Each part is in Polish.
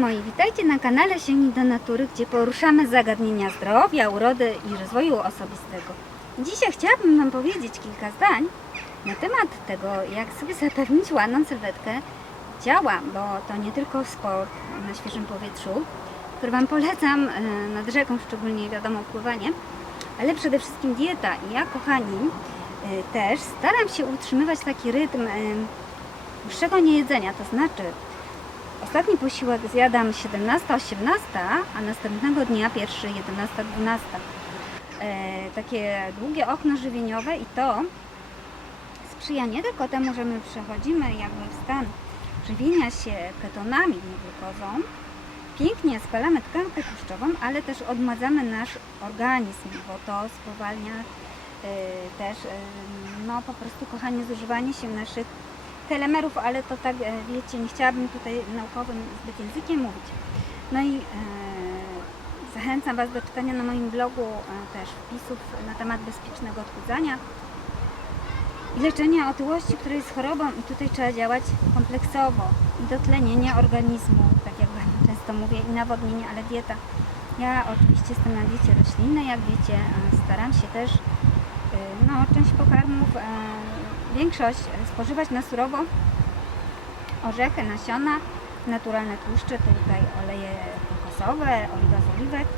moi, witajcie na kanale Sięgnij do Natury, gdzie poruszamy zagadnienia zdrowia, urody i rozwoju osobistego. Dzisiaj chciałabym Wam powiedzieć kilka zdań na temat tego, jak sobie zapewnić ładną sylwetkę ciała, bo to nie tylko sport na świeżym powietrzu, który Wam polecam e, nad rzeką, szczególnie wiadomo pływanie, ale przede wszystkim dieta. Ja, kochani, e, też staram się utrzymywać taki rytm e, dłuższego niejedzenia, to znaczy Ostatni posiłek zjadam 17-18, a następnego dnia pierwszy 11-12. E, takie długie okno żywieniowe i to sprzyja nie tylko temu, że my przechodzimy jakby w stan żywienia się ketonami, glukozą, pięknie spalamy tkankę tłuszczową, ale też odmładzamy nasz organizm, bo to spowalnia e, też e, no po prostu kochanie zużywanie się naszych telemerów, ale to tak e, wiecie, nie chciałabym tutaj naukowym zbyt językiem mówić. No i e, zachęcam Was do czytania na moim blogu e, też wpisów na temat bezpiecznego odchudzania i leczenia otyłości, która jest chorobą i tutaj trzeba działać kompleksowo i dotlenienie organizmu, tak jak często mówię, i nawodnienie, ale dieta. Ja oczywiście jestem na diecie roślinnej, jak wiecie, staram się też y, no, część pokarmów, e, większość e, spożywać na surowo, orzechy, nasiona, naturalne tłuszcze, tutaj oleje kokosowe, oliwa z oliwek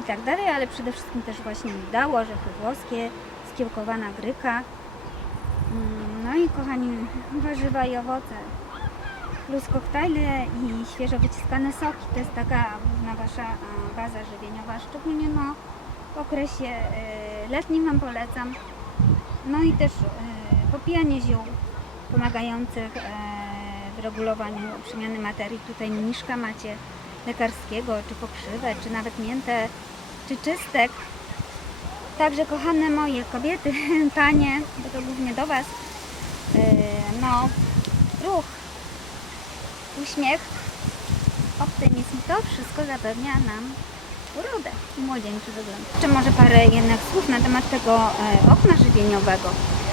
i tak dalej, ale przede wszystkim też właśnie migdały, orzechy włoskie, skiełkowana gryka, Mm, no i kochani, warzywa i owoce, plus koktajle i świeżo wyciskane soki. To jest taka główna Wasza baza żywieniowa, szczególnie no, w okresie e, letnim Wam polecam. No i też e, popijanie ziół pomagających e, w regulowaniu przemiany materii. Tutaj mniszka macie lekarskiego, czy pokrzywę, czy nawet miętę, czy czystek. Także kochane moje kobiety, panie, bo to głównie do Was, yy, no, ruch, uśmiech, optymizm, to wszystko zapewnia nam urodę i młodzieńczy wygląd. Jeszcze może parę jednak słów na temat tego e, okna żywieniowego, e,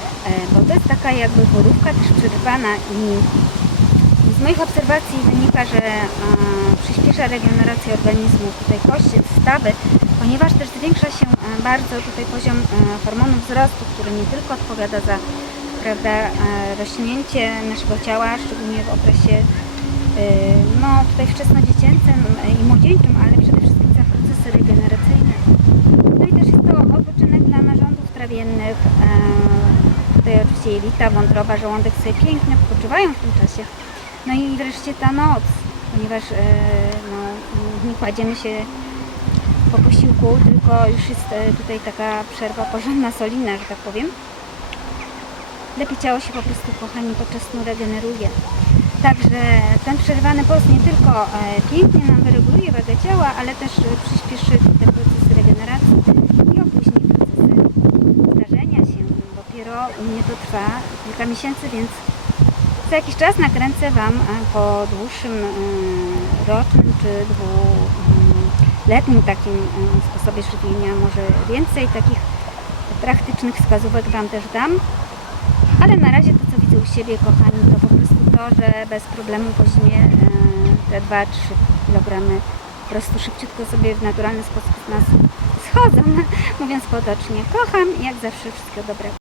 bo to jest taka jakby borówka też przerywana i z moich obserwacji wynika, że e, przyspiesza regenerację organizmu, tutaj kości, stawy, ponieważ też zwiększa się e, bardzo tutaj poziom e, hormonu wzrostu, który nie tylko odpowiada za prawda, e, rośnięcie naszego ciała, szczególnie w okresie e, no, tutaj wczesnodziecięcym e, i młodzieńczym, ale przede wszystkim za procesy regeneracyjne. No i też jest to odpoczynek dla narządów trawiennych. Tutaj oczywiście jelita, wątroba, żołądek sobie pięknie odpoczywają w tym czasie. No i wreszcie ta noc, ponieważ e, no, nie kładziemy się po posiłku, tylko już jest e, tutaj taka przerwa porządna, solidna, że tak powiem. Lepiej ciało się po prostu, kochani, podczas snu regeneruje. Także ten przerwany post nie tylko e, pięknie nam wyreguluje wagę ciała, ale też przyspieszy te procesy regeneracji i opóźni procesy starzenia się. Dopiero u mnie to trwa kilka miesięcy, więc za jakiś czas nakręcę Wam e, po dłuższym e, rocznym czy dwuletnim takim e, sposobie żywienia może więcej takich praktycznych wskazówek Wam też dam. Ale na razie to co widzę u siebie kochani to po prostu to, że bez problemu po zimie te 2-3 kg po prostu szybciutko sobie w naturalny sposób z nas schodzą, mówiąc potocznie. Kocham i jak zawsze wszystkiego dobrego.